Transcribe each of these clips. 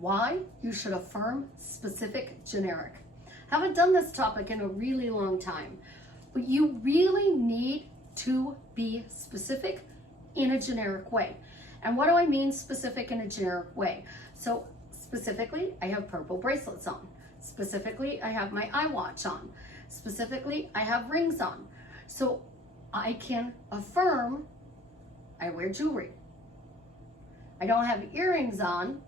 why you should affirm specific, generic. Haven't done this topic in a really long time, but you really need to be specific in a generic way. And what do I mean specific in a generic way? So specifically, I have purple bracelets on. Specifically, I have my iWatch on. Specifically, I have rings on. So I can affirm I wear jewelry. I don't have earrings on,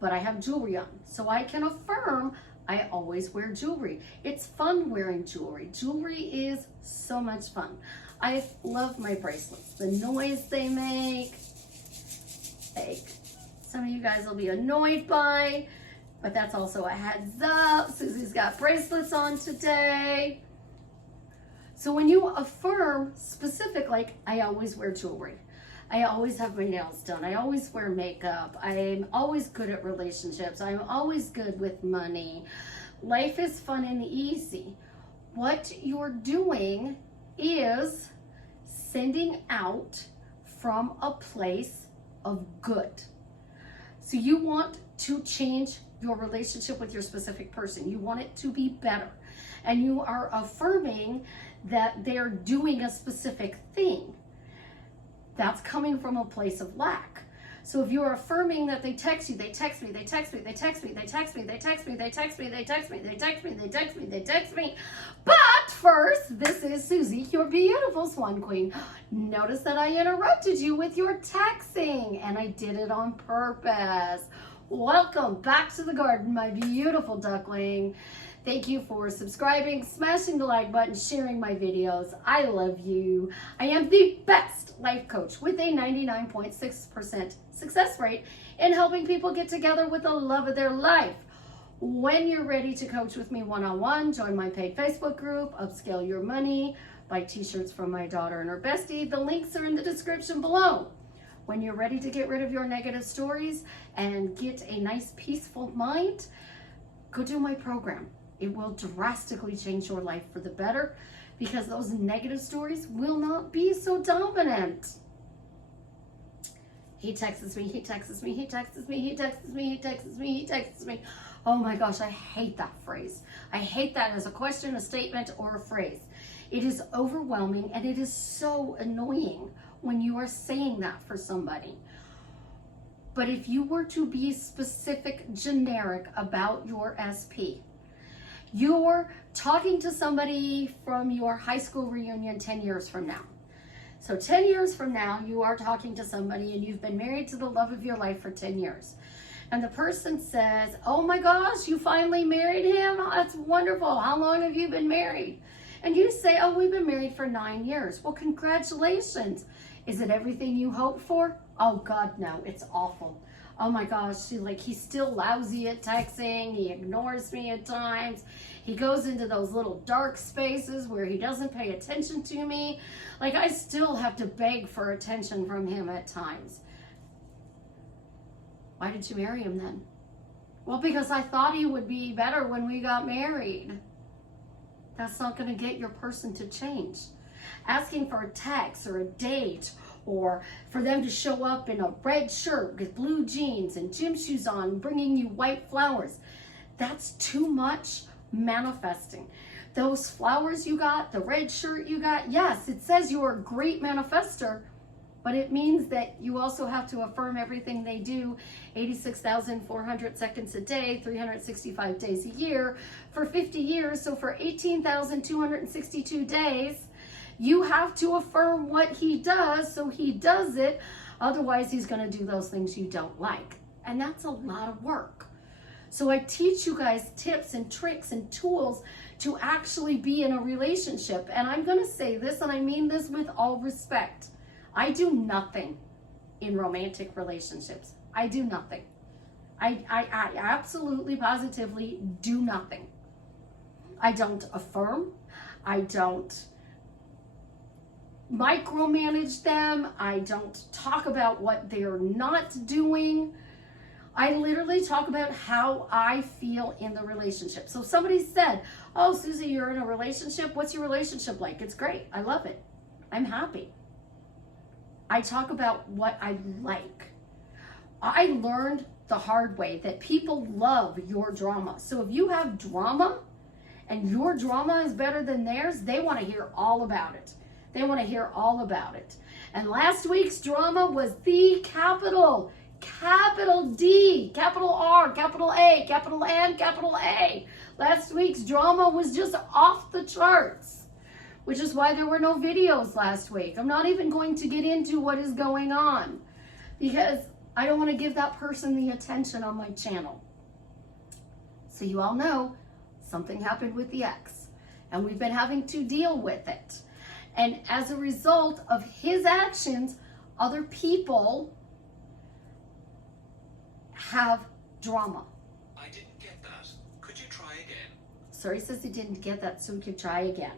but I have jewelry on. So I can affirm I always wear jewelry. It's fun wearing jewelry. Jewelry is so much fun. I love my bracelets. The noise they make, like some of you guys will be annoyed by, but that's also a heads up. Susie's got bracelets on today. So when you affirm specific, like I always wear jewelry. I always have my nails done. I always wear makeup. I'm always good at relationships. I'm always good with money. Life is fun and easy. What you're doing is sending out from a place of good. So you want to change your relationship with your specific person. You want it to be better. And you are affirming that they're doing a specific thing. That's coming from a place of lack. So if you're affirming that they text you, they text me, they text me, they text me, they text me, they text me, they text me, they text me, they text me, they text me, they text me. But first, this is Susie, your beautiful Swan Queen. Notice that I interrupted you with your texting, and I did it on purpose. Welcome back to the garden, my beautiful duckling. Thank you for subscribing, smashing the like button, sharing my videos. I love you. I am the best life coach with a 99.6% success rate in helping people get together with the love of their life. When you're ready to coach with me one-on-one, join my paid Facebook group, Upscale Your Money, buy t-shirts from my daughter and her bestie. The links are in the description below. When you're ready to get rid of your negative stories and get a nice peaceful mind, go do my program. It will drastically change your life for the better because those negative stories will not be so dominant. He texts me, he texts me, he texts me, he texts me, he texts me, he texts me. Oh my gosh, I hate that phrase. I hate that as a question, a statement, or a phrase. It is overwhelming and it is so annoying when you are saying that for somebody. But if you were to be specific, generic about your SP, you're talking to somebody from your high school reunion 10 years from now. So 10 years from now, you are talking to somebody and you've been married to the love of your life for 10 years. And the person says, oh my gosh, you finally married him? Oh, that's wonderful. How long have you been married? And you say, oh, we've been married for 9 years. Well, congratulations. Is it everything you hoped for? Oh God, no, it's awful. Oh my gosh, he's still lousy at texting. He ignores me at times. He goes into those little dark spaces where he doesn't pay attention to me. Like I still have to beg for attention from him at times. Why did you marry him then? Well, because I thought he would be better when we got married. That's not going to get your person to change. Asking for a text or a date, or for them to show up in a red shirt with blue jeans and gym shoes on, bringing you white flowers. That's too much manifesting. Those flowers you got, the red shirt you got, yes, it says you're a great manifester, but it means that you also have to affirm everything they do 86,400 seconds a day, 365 days a year, for 50 years. So for 18,262 days, you have to affirm what he does, so he does it. Otherwise, he's going to do those things you don't like. And that's a lot of work. So I teach you guys tips and tricks and tools to actually be in a relationship. And I'm going to say this, and I mean this with all respect. I do nothing in romantic relationships. I do nothing. I absolutely, positively do nothing. I don't affirm. I don't micromanage them. I don't talk about what they're not doing. I literally talk about how I feel in the relationship. So somebody said, oh, Susie, you're in a relationship. What's your relationship like? It's great. I love it. I'm happy. I talk about what I like. I learned the hard way that people love your drama. So if you have drama and your drama is better than theirs, they want to hear all about it. They want to hear all about it. And last week's drama was the capital D, capital R, capital A, capital N, capital A. Last week's drama was just off the charts, which is why there were no videos last week. I'm not even going to get into what is going on because I don't want to give that person the attention on my channel. So you all know something happened with the ex, and we've been having to deal with it. And as a result of his actions, other people have drama. I didn't get that. Could you try again? So he says he didn't get that, so we could try again.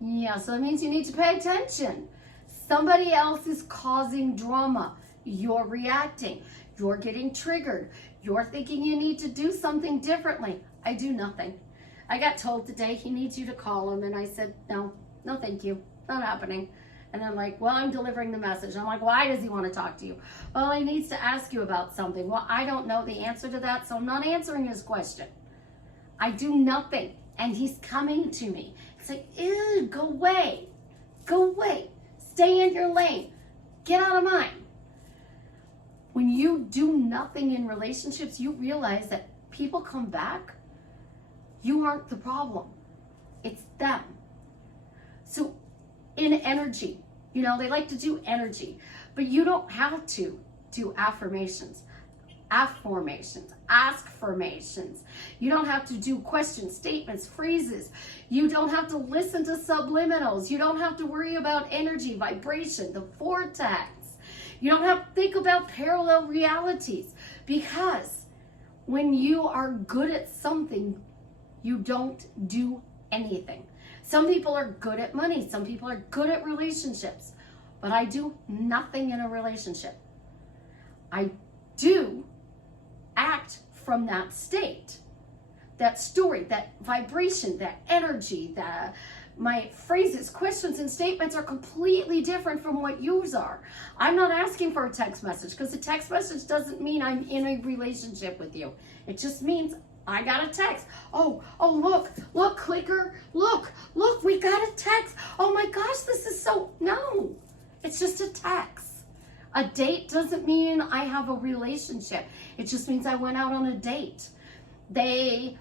Yeah, so that means you need to pay attention. Somebody else is causing drama. You're reacting. You're getting triggered. You're thinking you need to do something differently. I do nothing. I got told today he needs you to call him, and I said, no, thank you. Not happening. And I'm like, well, I'm delivering the message. I'm like, why does he want to talk to you? Well, he needs to ask you about something. Well, I don't know the answer to that, so I'm not answering his question. I do nothing, and he's coming to me. It's like, ew, go away. Go away. Stay in your lane. Get out of mine. When you do nothing in relationships, you realize that people come back. You aren't the problem. It's them. So in energy, they like to do energy, but you don't have to do affirmations, ask-formations. You don't have to do questions, statements, phrases. You don't have to listen to subliminals. You don't have to worry about energy, vibration, the vortex. You don't have to think about parallel realities, because when you are good at something, you don't do anything. Some people are good at money. Some people are good at relationships, but I do nothing in a relationship. I do act from that state, that story, that vibration, that energy, my phrases, questions, and statements are completely different from what yours are. I'm not asking for a text message, because a text message doesn't mean I'm in a relationship with you. It just means I got a text. Oh, look, clicker. Look, we got a text. Oh my gosh, this is no, it's just a text. A date doesn't mean I have a relationship. It just means I went out on a date. They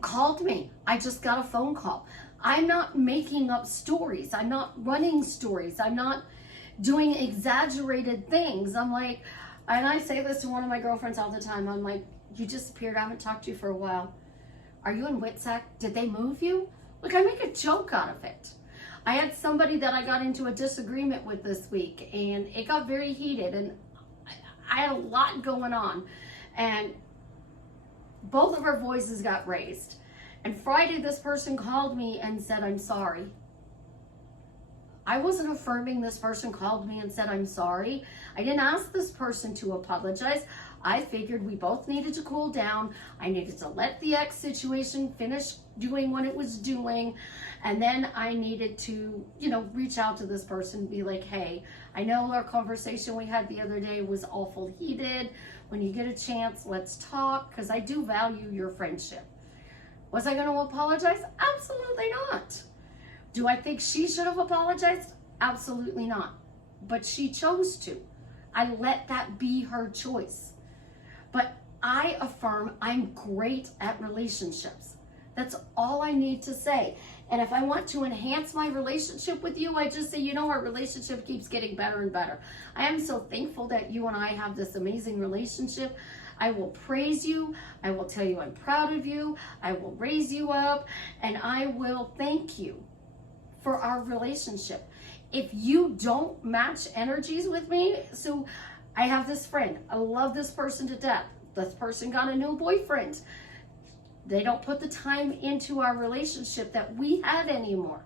called me. I just got a phone call. I'm not making up stories. I'm not running stories. I'm not doing exaggerated things. I'm like, and I say this to one of my girlfriends all the time. I'm like, you disappeared. I haven't talked to you for a while. Are you in Whitsack? Did they move you? Look, I make a joke out of it. I had somebody that I got into a disagreement with this week, and it got very heated, and I had a lot going on, and both of our voices got raised. And Friday, this person called me and said, I'm sorry. I wasn't affirming. This person called me and said, I'm sorry. I didn't ask this person to apologize. I figured we both needed to cool down. I needed to let the ex situation finish doing what it was doing. And then I needed to, reach out to this person and be like, hey, I know our conversation we had the other day was awful heated. When you get a chance, let's talk, because I do value your friendship. Was I going to apologize? Absolutely not. Do I think she should have apologized? Absolutely not. But she chose to. I let that be her choice. But I affirm I'm great at relationships. That's all I need to say. And if I want to enhance my relationship with you, I just say, our relationship keeps getting better and better. I am so thankful that you and I have this amazing relationship. I will praise you. I will tell you I'm proud of you. I will raise you up. And I will thank you for our relationship. If you don't match energies with me, so I have this friend. I love this person to death. This person got a new boyfriend. They don't put the time into our relationship that we had anymore.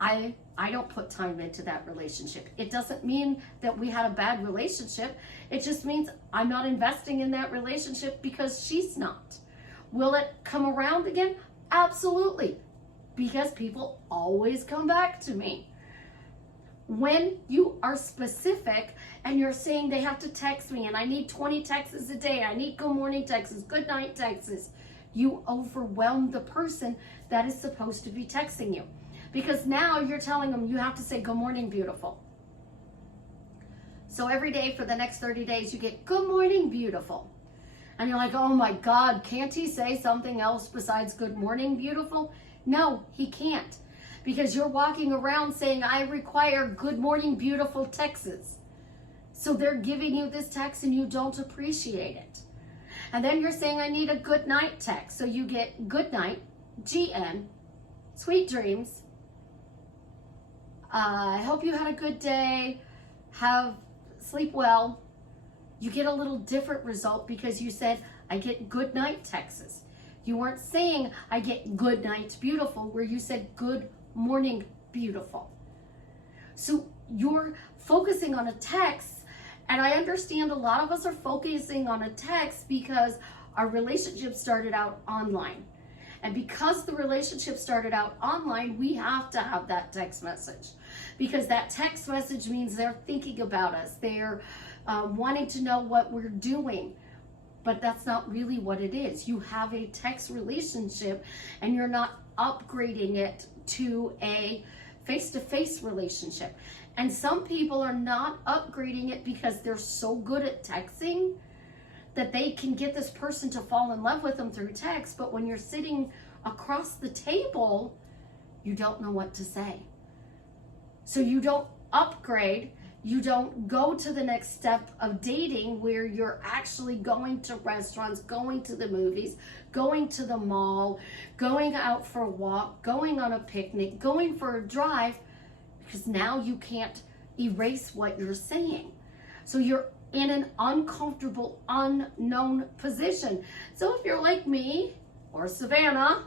I don't put time into that relationship. It doesn't mean that we had a bad relationship. It just means I'm not investing in that relationship because she's not. Will it come around again? Absolutely. Because people always come back to me. When you are specific and you're saying they have to text me and I need 20 texts a day, I need good morning texts, good night texts, you overwhelm the person that is supposed to be texting you. Because now you're telling them you have to say good morning, beautiful. So every day for the next 30 days you get good morning, beautiful. And you're like, oh my God, can't he say something else besides good morning, beautiful? No, he can't. Because you're walking around saying, I require good morning, beautiful texts. So they're giving you this text and you don't appreciate it. And then you're saying, I need a good night text. So you get good night, GN, sweet dreams. I hope you had a good day. Sleep well. You get a little different result because you said, I get good night texts. You weren't saying, I get good night, beautiful, where you said good morning, beautiful. So you're focusing on a text, and I understand a lot of us are focusing on a text because our relationship started out online. And because the relationship started out online, we have to have that text message. Because that text message means they're thinking about us. They're wanting to know what we're doing. But that's not really what it is. You have a text relationship and you're not upgrading it to a face-to-face relationship. And some people are not upgrading it because they're so good at texting that they can get this person to fall in love with them through text. But when you're sitting across the table, you don't know what to say. So you don't upgrade. You don't go to the next step of dating where you're actually going to restaurants, going to the movies, going to the mall, going out for a walk, going on a picnic, going for a drive, because now you can't erase what you're saying. So you're in an uncomfortable, unknown position. So if you're like me or Savannah,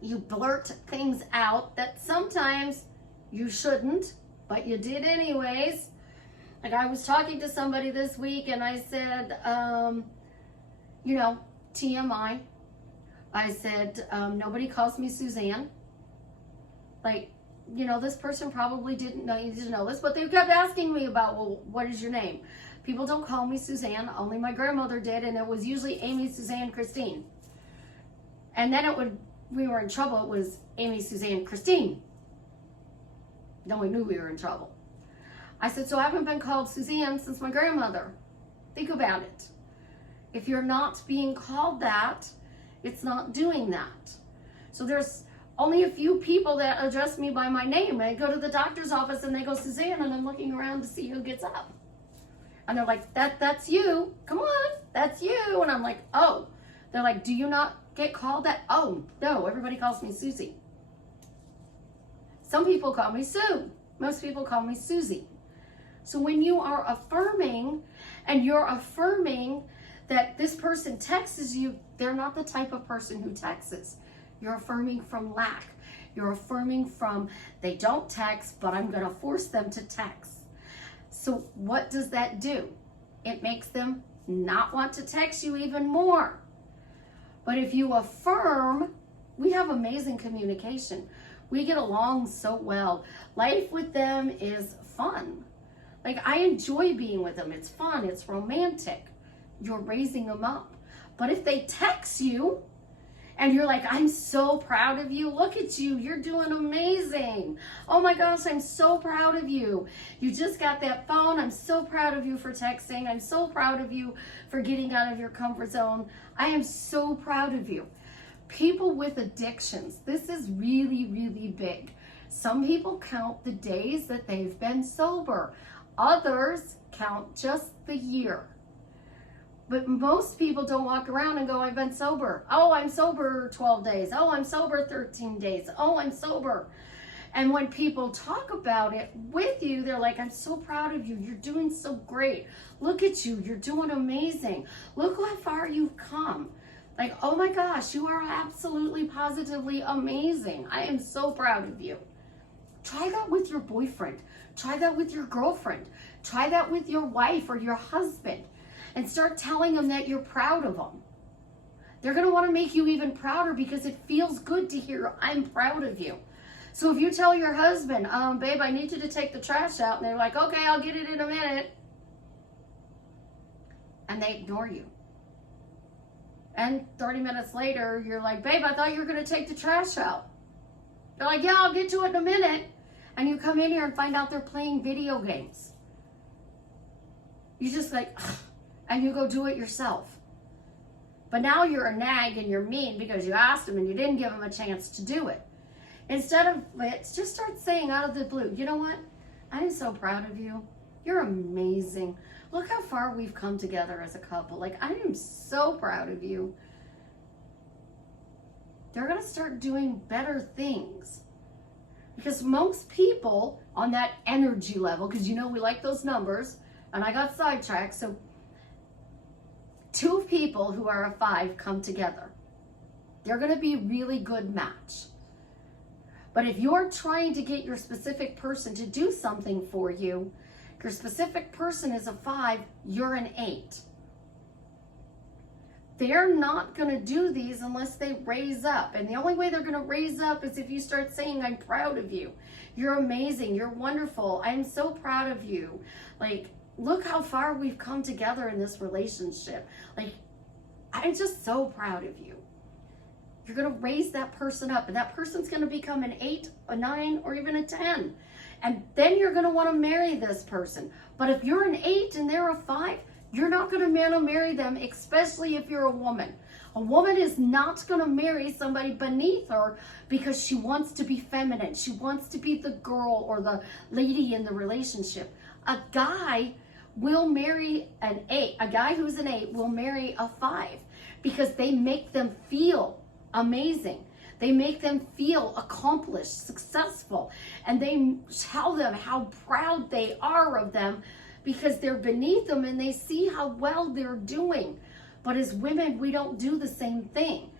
you blurt things out that sometimes you shouldn't, but you did anyways. Like I was talking to somebody this week and I said, TMI. I said, nobody calls me Suzanne. Like, this person probably didn't know you to know this, but they kept asking me about, well, what is your name? People don't call me Suzanne, only my grandmother did, and it was usually Amy, Suzanne, Christine. And then we were in trouble, it was Amy, Suzanne, Christine. Then we knew we were in trouble. I said, so I haven't been called Suzanne since my grandmother. Think about it. If you're not being called that, it's not doing that. So there's only a few people that address me by my name. I go to the doctor's office and they go, Suzanne, and I'm looking around to see who gets up. And they're like, that's you. Come on, that's you. And I'm like, oh. They're like, do you not get called that? Oh, no, everybody calls me Susie. Some people call me Sue. Most people call me Susie. So when you are affirming and you're affirming that this person texts you, they're not the type of person who texts. You're affirming from lack. You're affirming from they don't text, but I'm going to force them to text. So what does that do? It makes them not want to text you even more. But if you affirm, we have amazing communication. We get along so well. Life with them is fun. Like, I enjoy being with them. It's fun. It's romantic. You're raising them up. But if they text you and you're like, I'm so proud of you. Look at you. You're doing amazing. Oh my gosh, I'm so proud of you. You just got that phone. I'm so proud of you for texting. I'm so proud of you for getting out of your comfort zone. I am so proud of you. People with addictions, this is really, really big. Some people count the days that they've been sober. Others count just the year. But most people don't walk around and go, I've been sober. Oh, I'm sober 12 days. Oh, I'm sober 13 days. Oh, I'm sober. And when people talk about it with you, they're like, I'm so proud of you. You're doing so great. Look at you. You're doing amazing. Look how far you've come. Like, oh my gosh, you are absolutely, positively amazing. I am so proud of you. Try that with your boyfriend. Try that with your girlfriend. Try that with your wife or your husband. And start telling them that you're proud of them. They're going to want to make you even prouder because it feels good to hear, I'm proud of you. So if you tell your husband, babe, I need you to take the trash out, and they're like, okay, I'll get it in a minute, and they ignore you. And 30 minutes later, you're like, babe, I thought you were going to take the trash out. They're like, yeah, I'll get to it in a minute. And you come in here and find out they're playing video games. You just like, ugh, and you go do it yourself. But now you're a nag and you're mean because you asked them and you didn't give them a chance to do it. Instead of, let's just start saying out of the blue, you know what? I'm so proud of you. You're amazing. Look how far we've come together as a couple. Like, I am so proud of you. They're going to start doing better things. Because most people on that energy level, because you know we like those numbers, and I got sidetracked, so 2 people who are a 5 come together. They're going to be a really good match. But if you're trying to get your specific person to do something for you, your specific person is a 5, you're an 8. They're not going to do these unless they raise up. And the only way they're going to raise up is if you start saying, I'm proud of you. You're amazing. You're wonderful. I'm so proud of you. Like, look how far we've come together in this relationship. Like, I'm just so proud of you. You're going to raise that person up, and that person's going to become an 8, a 9, or even a 10. And then you're going to want to marry this person. But if you're an 8 and they're a 5, you're not going to want to marry them, especially if you're a woman. A woman is not going to marry somebody beneath her because she wants to be feminine. She wants to be the girl or the lady in the relationship. A guy will marry an 8. A guy who's an 8 will marry a 5 because they make them feel amazing. They make them feel accomplished, successful, and they tell them how proud they are of them because they're beneath them and they see how well they're doing. But as women, we don't do the same thing.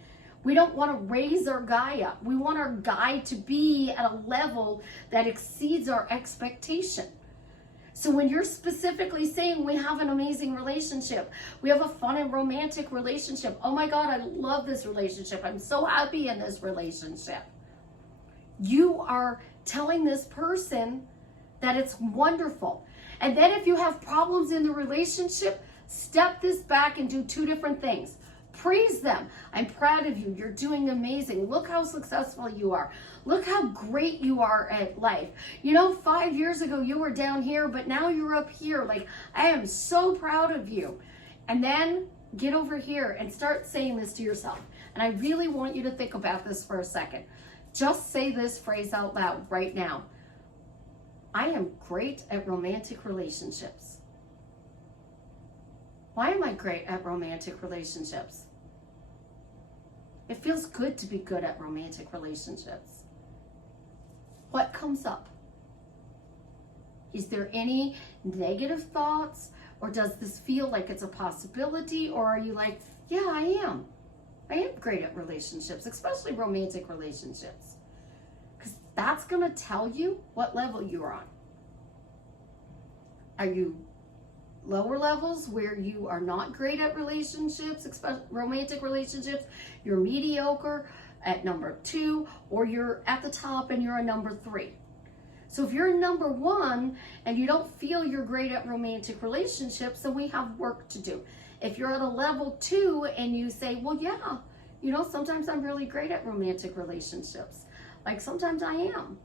We don't want to raise our guy up. We want our guy to be at a level that exceeds our expectation. So when you're specifically saying we have an amazing relationship, we have a fun and romantic relationship, oh my God, I love this relationship, I'm so happy in this relationship, you are telling this person that it's wonderful. And then if you have problems in the relationship, step this back and do 2 different things. Praise them. I'm proud of you. You're doing amazing. Look how successful you are. Look how great you are at life. You know, 5 years ago you were down here, but now you're up here. Like, I am so proud of you. And then get over here and start saying this to yourself. And I really want you to think about this for a second. Just say this phrase out loud right now. I am great at romantic relationships. Why am I great at romantic relationships? It feels good to be good at romantic relationships. What comes up? Is there any negative thoughts? Or does this feel like it's a possibility? Or are you like, yeah, I am. I am great at relationships, especially romantic relationships. Because that's going to tell you what level you're on. Are you lower levels where you are not great at relationships, romantic relationships, you're mediocre at number 2, or you're at the top and you're a number 3. So if you're a number 1 and you don't feel you're great at romantic relationships, then we have work to do. If you're at a level 2 and you say, well, yeah, you know, sometimes I'm really great at romantic relationships, like sometimes I am,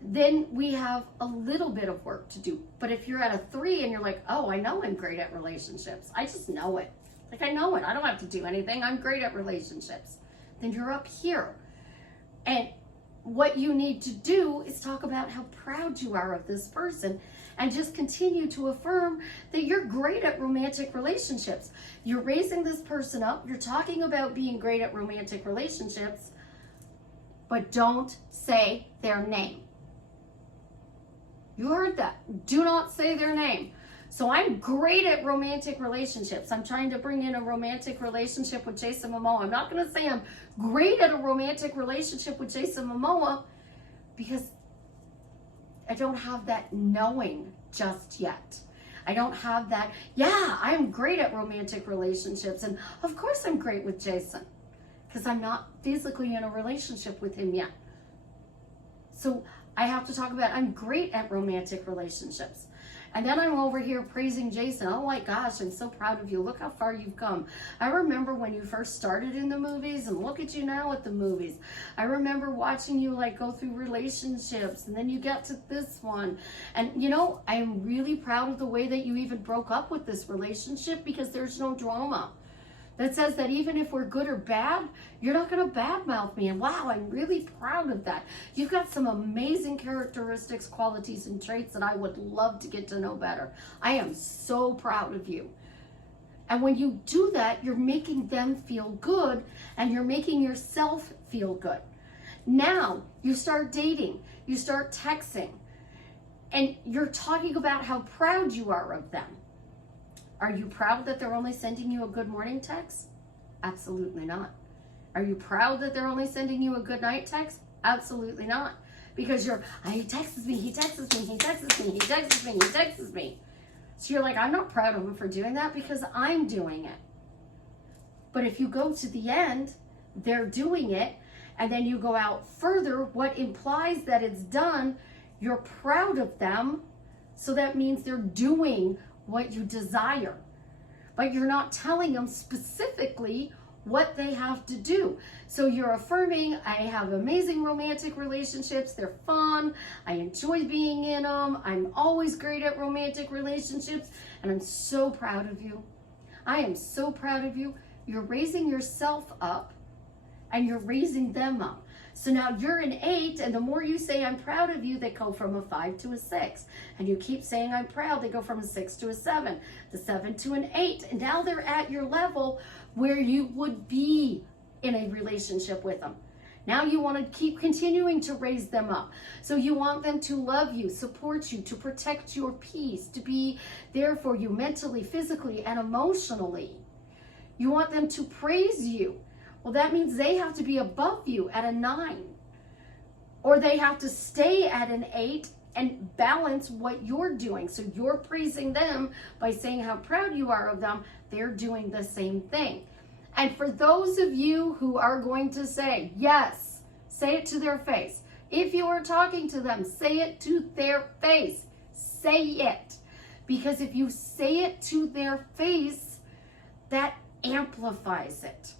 then we have a little bit of work to do. But if you're at a 3 and you're like, oh, I know I'm great at relationships, I just know it. Like, I know it. I don't have to do anything. I'm great at relationships. Then you're up here. And what you need to do is talk about how proud you are of this person and just continue to affirm that you're great at romantic relationships. You're raising this person up. You're talking about being great at romantic relationships, but don't say their name. You heard that. Do not say their name. So I'm great at romantic relationships. I'm trying to bring in a romantic relationship with Jason Momoa. I'm not going to say I'm great at a romantic relationship with Jason Momoa because I don't have that knowing just yet. I don't have that, yeah, I'm great at romantic relationships. And of course I'm great with Jason because I'm not physically in a relationship with him yet. So I have to talk about, I'm great at romantic relationships. And then I'm over here praising Jason. Oh my gosh, I'm so proud of you. Look how far you've come. I remember when you first started in the movies, and look at you now at the movies. I remember watching you like go through relationships, and then you get to this one. And you know, I'm really proud of the way that you even broke up with this relationship, because there's no drama. That says that even if we're good or bad, you're not going to badmouth me. And wow, I'm really proud of that. You've got some amazing characteristics, qualities, and traits that I would love to get to know better. I am so proud of you. And when you do that, you're making them feel good, and you're making yourself feel good. Now you start dating, you start texting, and you're talking about how proud you are of them. Are you proud that they're only sending you a good morning text? Absolutely not. Are you proud that they're only sending you a good night text? Absolutely not. Because he texts me, he texts me, he texts me, he texts me, he texts me. So you're like, I'm not proud of him for doing that because I'm doing it. But if you go to the end, they're doing it, and then you go out further, what implies that it's done, you're proud of them, so that means they're doing what you desire, but you're not telling them specifically what they have to do. So you're affirming, I have amazing romantic relationships, they're fun, I enjoy being in them, I'm always great at romantic relationships, and I'm so proud of you. I am so proud of you. You're raising yourself up, and you're raising them up. So now you're an 8, and the more you say I'm proud of you, they go from a 5 to a 6. And you keep saying I'm proud, they go from a 6 to a 7, the 7 to an 8. And now they're at your level where you would be in a relationship with them. Now you want to keep continuing to raise them up. So you want them to love you, support you, to protect your peace, to be there for you mentally, physically, and emotionally. You want them to praise you. Well, that means they have to be above you at a 9. Or they have to stay at an 8 and balance what you're doing. So you're praising them by saying how proud you are of them. They're doing the same thing. And for those of you who are going to say, yes, say it to their face. If you are talking to them, say it to their face. Say it. Because if you say it to their face, that amplifies it.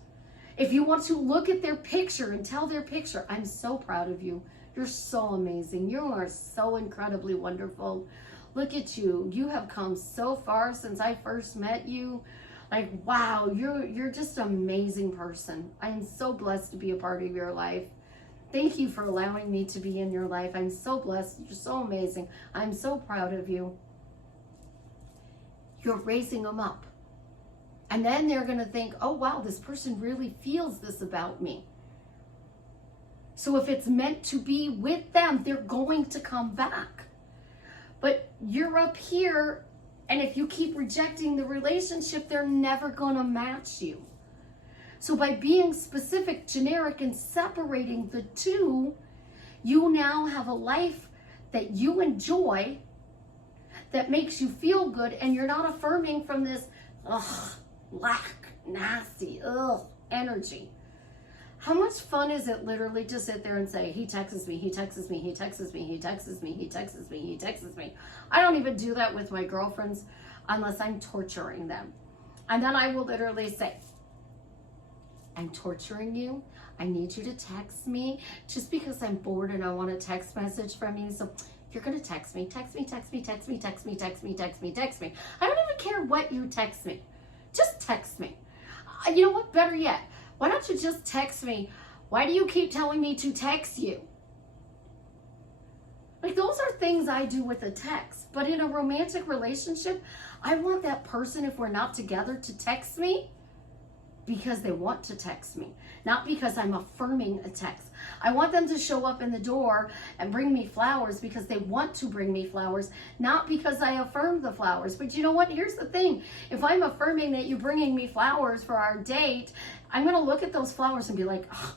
If you want to look at their picture and tell their picture, I'm so proud of you. You're so amazing. You are so incredibly wonderful. Look at you. You have come so far since I first met you. Like, wow, you're just an amazing person. I am so blessed to be a part of your life. Thank you for allowing me to be in your life. I'm so blessed. You're so amazing. I'm so proud of you. You're raising them up. And then they're going to think, oh, wow, this person really feels this about me. So if it's meant to be with them, they're going to come back. But you're up here, and if you keep rejecting the relationship, they're never going to match you. So by being specific, generic, and separating the two, you now have a life that you enjoy, that makes you feel good, and you're not affirming from this, lack, nasty, energy. How much fun is it literally to sit there and say, he texts me, he texts me, he texts me, he texts me, he texts me, he texts me. I don't even do that with my girlfriends unless I'm torturing them. And then I will literally say, I'm torturing you. I need you to text me just because I'm bored and I want a text message from you. So you're going to text me, text me, text me, text me, text me, text me, text me, text me. I don't even care what you text me. Just text me. You know what? Better yet, why don't you just text me? Why do you keep telling me to text you? Like, those are things I do with a text. But in a romantic relationship, I want that person, if we're not together, to text me because they want to text me, not because I'm affirming a text. I want them to show up in the door and bring me flowers because they want to bring me flowers, not because I affirm the flowers. But you know what? Here's the thing. If I'm affirming that you're bringing me flowers for our date, I'm going to look at those flowers and be like, oh,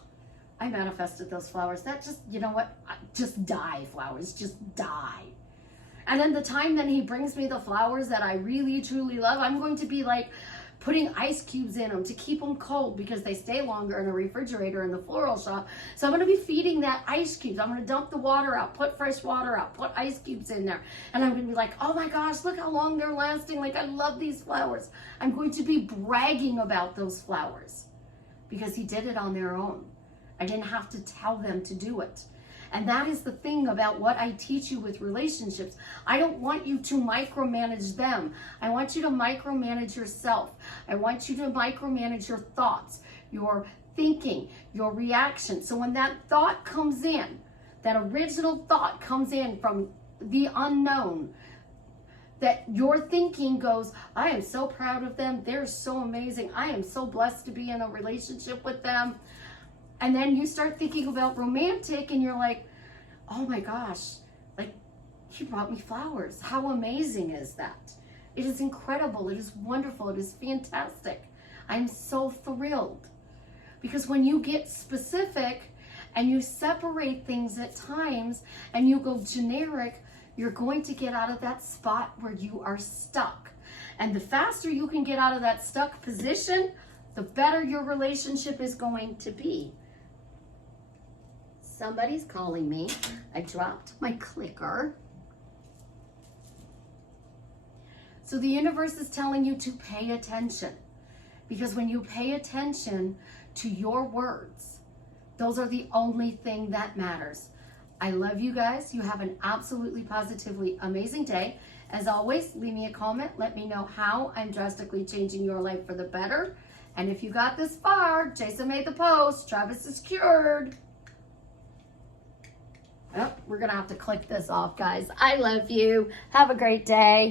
I manifested those flowers. That just, you know what? Just die, flowers. Just die. And then the time that he brings me the flowers that I really, truly love, I'm going to be like, putting ice cubes in them to keep them cold because they stay longer in a refrigerator in the floral shop. So I'm going to be feeding that ice cubes. I'm going to dump the water out, put fresh water out, put ice cubes in there. And I'm going to be like, oh my gosh, look how long they're lasting. Like, I love these flowers. I'm going to be bragging about those flowers because he did it on their own. I didn't have to tell them to do it. And that is the thing about what I teach you with relationships. I don't want you to micromanage them. I want you to micromanage yourself. I want you to micromanage your thoughts, your thinking, your reaction. So when that thought comes in, that original thought comes in from the unknown, that your thinking goes, I am so proud of them. They're so amazing. I am so blessed to be in a relationship with them. And then you start thinking about romantic and you're like, oh my gosh, like he brought me flowers. How amazing is that? It is incredible. It is wonderful. It is fantastic. I'm so thrilled. Because when you get specific and you separate things at times and you go generic, you're going to get out of that spot where you are stuck. And the faster you can get out of that stuck position, the better your relationship is going to be. Somebody's calling me. I dropped my clicker. So the universe is telling you to pay attention, because when you pay attention to your words, those are the only thing that matters. I love you guys. You have an absolutely positively amazing day. As always, leave me a comment. Let me know how I'm drastically changing your life for the better. And if you got this far, Jason made the post. Travis is cured. Oh, we're going to have to click this off, guys. I love you. Have a great day.